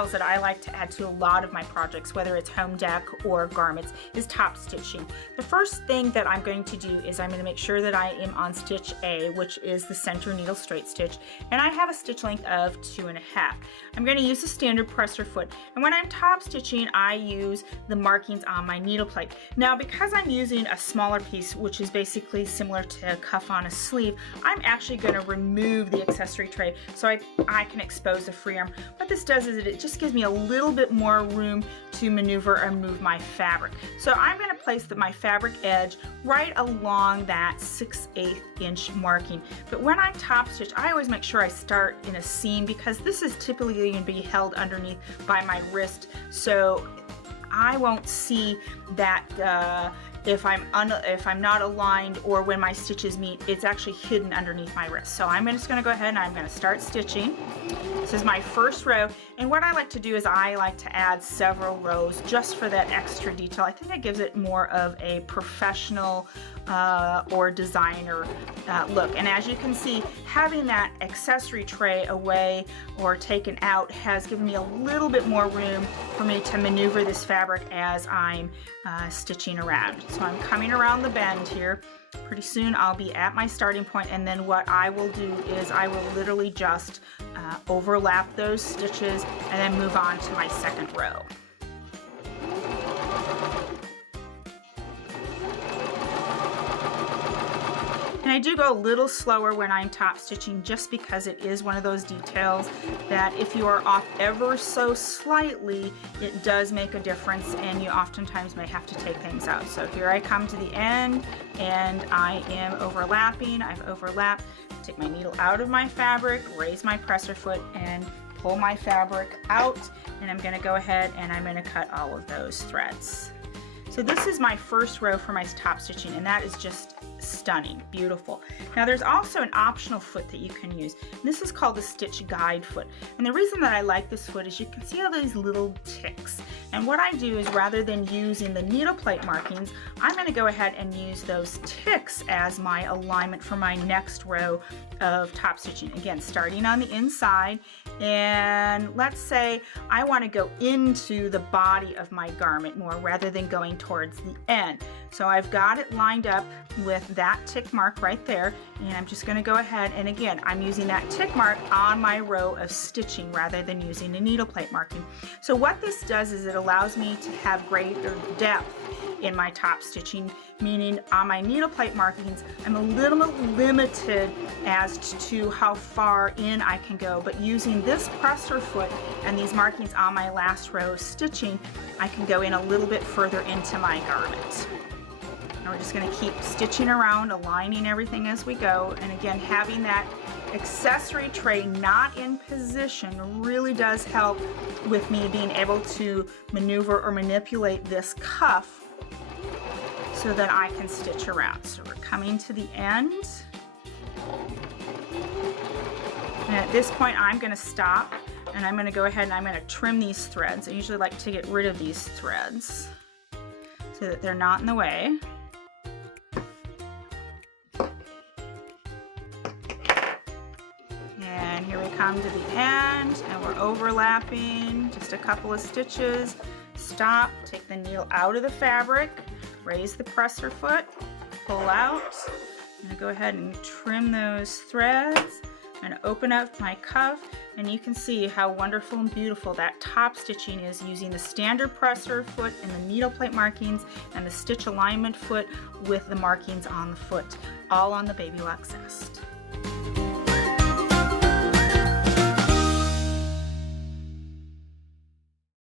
details that I like to add to a lot of my projects, whether it's home dec or garments, is top stitching. The first thing that I'm going to do is I'm going to make sure that I am on stitch A, which is the center needle straight stitch, and I have a stitch length of 2.5. I'm going to use the standard presser foot, and when I'm top stitching, I use the markings on my needle plate. Now, because I'm using a smaller piece, which is basically similar to a cuff on a sleeve, I'm actually going to remove the accessory tray so I can expose the free arm. What this does is it just gives me a little bit more room to maneuver and move my fabric. So I'm going to place my fabric edge right along that 6/8 inch marking. But when I top stitch, I always make sure I start in a seam, because this is typically going to be held underneath by my wrist, so I won't see that if I'm not aligned, or when my stitches meet, it's actually hidden underneath my wrist. So I'm just going to go ahead and I'm going to start stitching. This is my first row, and what I like to do is I like to add several rows just for that extra detail. I think it gives it more of a professional or designer look. And as you can see, having that accessory tray away or taken out has given me a little bit more room for me to maneuver this fabric as I'm stitching around. So I'm coming around the bend here. Pretty soon I'll be at my starting point, and then what I will do is I will literally just overlap those stitches and then move on to my second row. And I do go a little slower when I'm top stitching, just because it is one of those details that if you are off ever so slightly, it does make a difference, and you oftentimes may have to take things out. So here I come to the end, and I am overlapping. I've overlapped. Take my needle out of my fabric, raise my presser foot, and pull my fabric out, and I'm going to go ahead and I'm going to cut all of those threads. So this is my first row for my top stitching, and that is just stunning, beautiful. Now there's also an optional foot that you can use. This is called the stitch guide foot, and the reason that I like this foot is you can see all these little ticks, and what I do is rather than using the needle plate markings, I'm going to go ahead and use those ticks as my alignment for my next row of top stitching. Again, starting on the inside, and let's say I want to go into the body of my garment more rather than going towards the end. So I've got it lined up with that tick mark right there, and I'm just going to go ahead, and again, I'm using that tick mark on my row of stitching rather than using a needle plate marking. So what this does is it allows me to have greater depth in my top stitching, meaning on my needle plate markings, I'm a little bit limited as to how far in I can go, but using this presser foot and these markings on my last row of stitching, I can go in a little bit further into my garment. We're just going to keep stitching around, aligning everything as we go, and again, having that accessory tray not in position really does help with me being able to maneuver or manipulate this cuff so that I can stitch around. So we're coming to the end, and at this point I'm going to stop, and I'm going to go ahead and I'm going to trim these threads. I usually like to get rid of these threads so that they're not in the way. And here we come to the end, and we're overlapping just a couple of stitches. Stop, take the needle out of the fabric, raise the presser foot, pull out. I'm going to go ahead and trim those threads and open up my cuff, and you can see how wonderful and beautiful that top stitching is using the standard presser foot and the needle plate markings and the stitch alignment foot with the markings on the foot, all on the Baby Lock Zest.